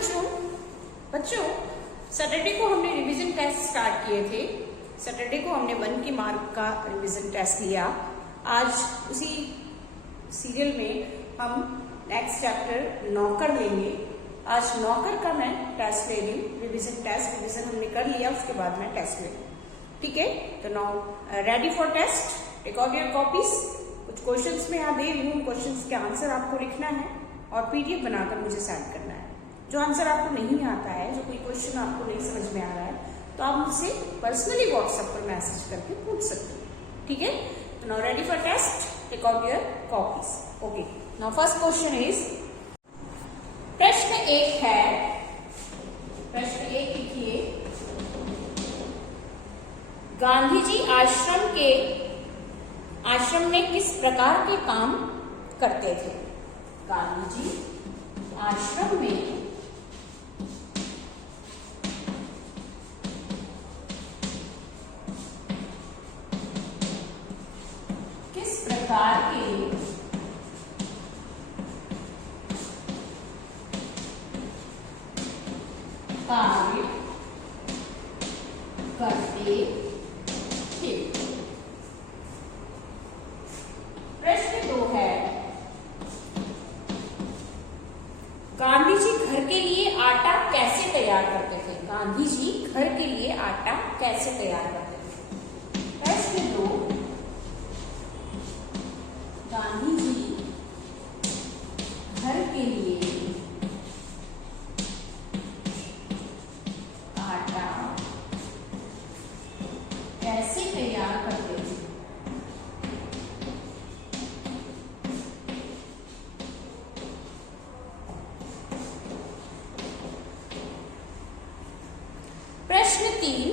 बच्चों बच्चों सैटरडे को हमने रिवीजन टेस्ट स्टार्ट किए थे। सैटरडे को हमने 1 के मार्क का रिवीजन टेस्ट लिया। आज उसी सीरियल में हम नेक्स्ट चैप्टर नौकर लेंगे। आज नौकर का मैं टेस्ट ले रही हूँ। रिवीजन हमने कर लिया, उसके बाद मैं टेस्ट ले रही हूँ। ठीक है, तो now ready for test, take out your copies. कुछ क्वेश्चंस में यहाँ दे रही हूँ, क्वेश्चंस के आंसर आपको लिखना है और पीडीएफ बनाकर मुझे सेंड करना है। जो आंसर आपको नहीं आता है, जो कोई क्वेश्चन आपको नहीं समझ में आ रहा है, तो आप मुझसे पर्सनली व्हाट्सएप पर मैसेज करके पूछ सकते हो। ठीक है, तो now ready for test, take out your copies. Okay, now first question is, प्रश्न 1 है, प्रश्न 1 लिखिए, गांधी जी आश्रम में किस प्रकार के काम करते थे? गांधी जी आश्रम में किस प्रकार के कार्य करते थे? प्रश्न 2 है, गांधी जी घर के लिए आटा कैसे तैयार करते थे? गांधी जी घर के लिए आटा कैसे तैयार करते थे? प्रश्न 2, गांधी जी घर के लिए आटा कैसे तैयार करते थे? प्रश्न 3,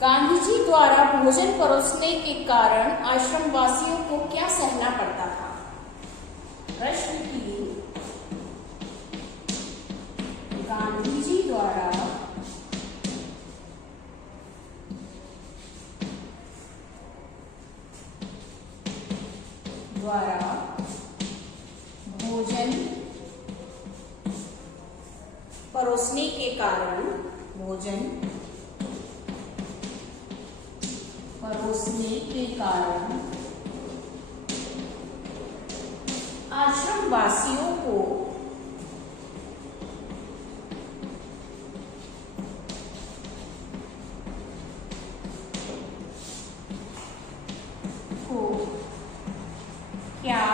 गांधी जी द्वारा भोजन परोसने के कारण आश्रम वासियों को क्या सहना पड़ता था? प्रश्न 3, गांधी जी द्वारा भोजन परोसने के कारण आश्रम वासियों को क्या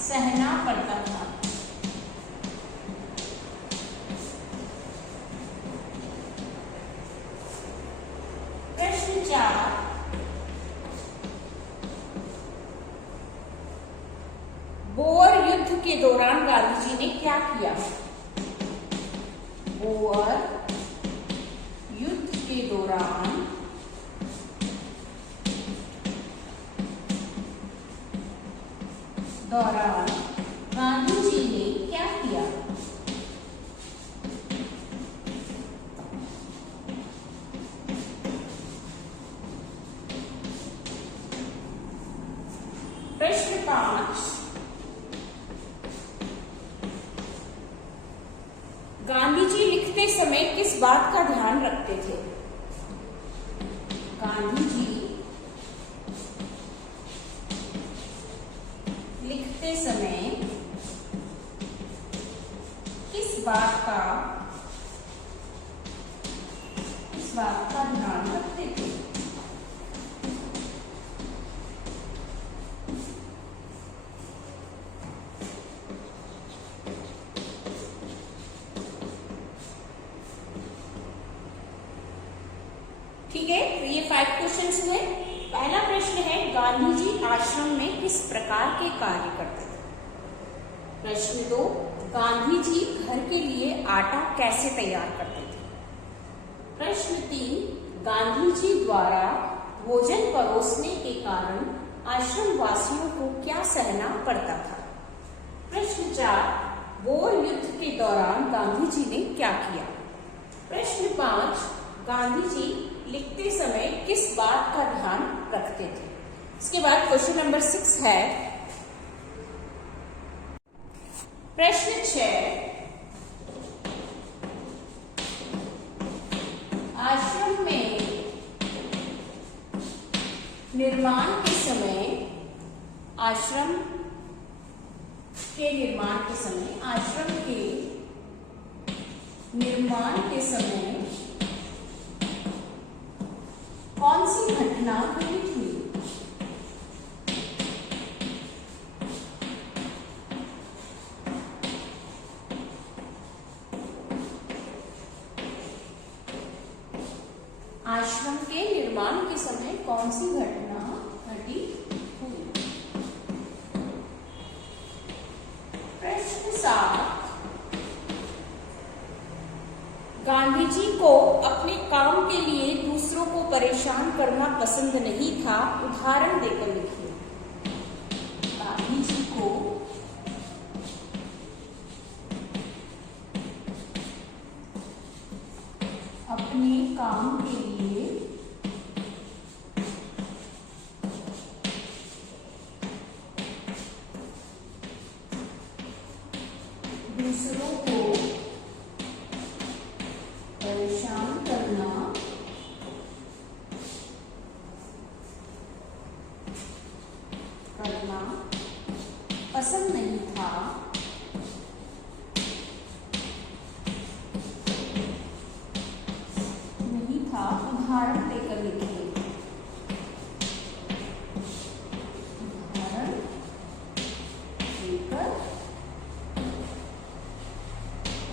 सहना पड़ता था? प्रश्न 4, बोअर युद्ध के दौरान गांधी जी ने क्या किया? बोअर युद्ध के दौरान गांधी जी ने क्या किया? प्रश्न 5, गांधी जी लिखते समय किस बात का ध्यान रखते थे? गांधी जी लिखते समय किस बात का ध्यान रखते थे? ठीक है, तो ये 5 क्वेश्चंस हुए। पहला प्रश्न है, गांधी जी आश्रम में किस प्रकार के कार्य करते थे? प्रश्न 2, गांधी जी घर के लिए आटा कैसे तैयार करते थे? प्रश्न 3, गांधी जी द्वारा भोजन परोसने के कारण आश्रम वासियों को क्या सहना पड़ता था? प्रश्न 4, बोअर युद्ध के दौरान गांधी जी ने क्या किया? प्रश्न 5, गांधी जी लिखते समय किस बात का ध्यान रखते थे? इसके बाद क्वेश्चन नंबर 6 है, प्रश्न 6, आश्रम में निर्माण के समय, आश्रम के निर्माण के समय, आश्रम के निर्माण के समय कौन सी घटना घटित हुई? आश्रम के निर्माण के समय कौन सी घटना घटित हुई? प्रश्न 7, गांधी जी को अपने काम के लिए दूसरों को परेशान करना पसंद नहीं था, उदाहरण देकर लिखिए। गांधी जी को अपने काम के लिए दूसरों को परेशान करना पसंद नहीं था, उदाहरण देकर लिखिए। उदाहरण देकर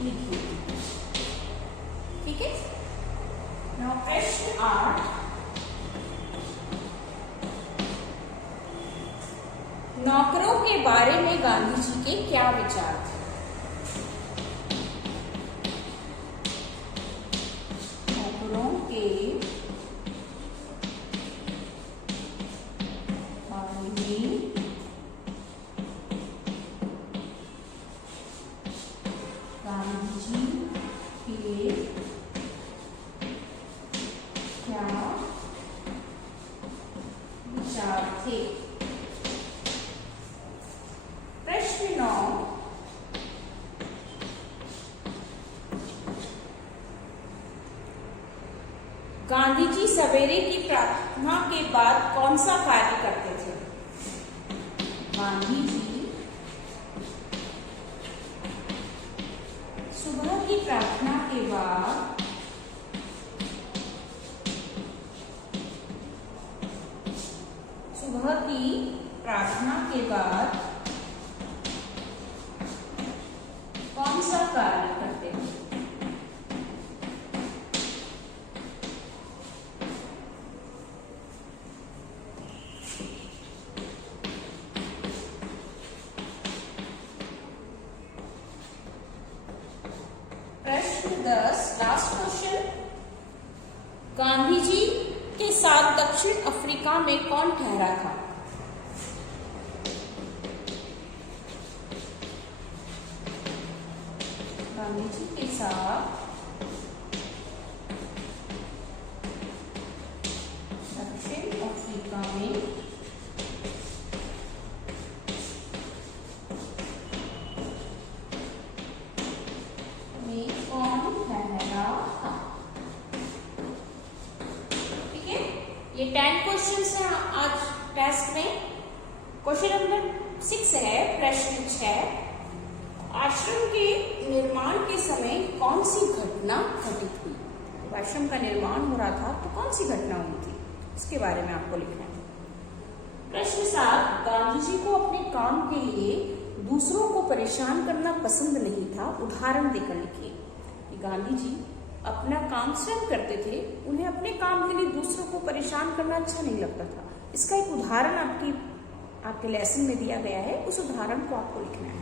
लिखिए। ठीक है। नाउ प्रश्न 8, नौकरों के बारे में गांधी जी के क्या विचार थे? नौकरों के बारे में गांधी जी के क्या विचार थे? प्रश्न 9, गांधी जी सवेरे की प्रार्थना के बाद कौन सा कार्य करते थे? गांधी जी सुबह की प्रार्थना के बाद कौन सा कार्य करते थे? प्रश्न 10, लास्ट क्वेश्चन, गांधी जी के साथ दक्षिण अफ्रीका में कौन ठहरा था? गांधी जी के साथ दक्षिण अफ्रीका में कौन ठहरा था? ठीक है, ये 10 क्वेश्चंस हैं आज टेस्ट में। क्वेश्चन नंबर 6 है, प्रश्न 6, आश्रम के निर्माण के समय कौन सी घटना घटित हुई? आश्रम का निर्माण हो रहा था तो कौन सी घटना हुई थी, इसके बारे में आपको लिखना है। प्रश्न 7, गांधी जी को अपने काम के लिए दूसरों को परेशान करना पसंद नहीं था, उदाहरण देकर लिखिए। गांधी जी अपना काम स्वयं करते थे, उन्हें अपने काम के लिए दूसरों को परेशान करना अच्छा नहीं लगता था। इसका एक उदाहरण आपके लेसन में दिया गया है, उस उदाहरण को आपको लिखना है।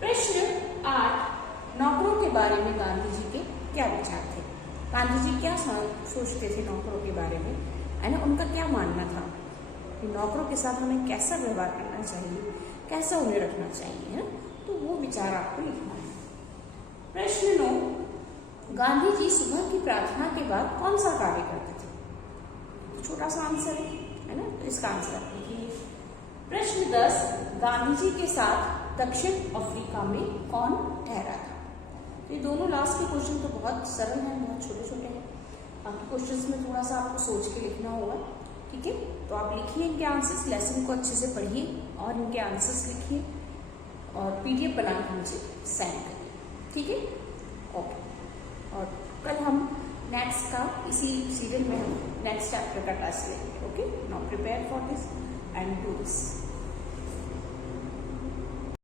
प्रश्न 8, नौकरों के बारे में गांधी जी के क्या विचार थे? गांधी जी क्या सोचते थे नौकरों के बारे में, है ना? उनका क्या मानना था कि नौकरों के साथ हमें कैसा व्यवहार करना चाहिए, कैसा उन्हें रखना चाहिए, है ना? तो वो विचार आपको लिखना है। प्रश्न 9, गांधी जी सुबह की प्रार्थना के बाद कौन सा कार्य करते थे? छोटा सा आंसर है ना, तो इसका आंसर आप लिखिए। प्रश्न 10, गांधी जी के साथ दक्षिण अफ्रीका में कौन ठहरा था। तो ये दोनों लास्ट के क्वेश्चन तो बहुत सरल हैं, बहुत छोटे छोटे हैं। बाकी क्वेश्चंस में थोड़ा सा आपको सोच के लिखना होगा, ठीक है। तो आप लिखिए इनके आंसर्स, लेसन को अच्छे से पढ़िए और इनके आंसर्स लिखिए और पीडीएफ बना के मुझे सेंड करिए, ठीक है। ओके, और कल हम नेक्स्ट का इसी सीरियल में हम नेक्स्ट चैप्टर का टेस्ट लेंगे। Okay, now prepare for this and do this.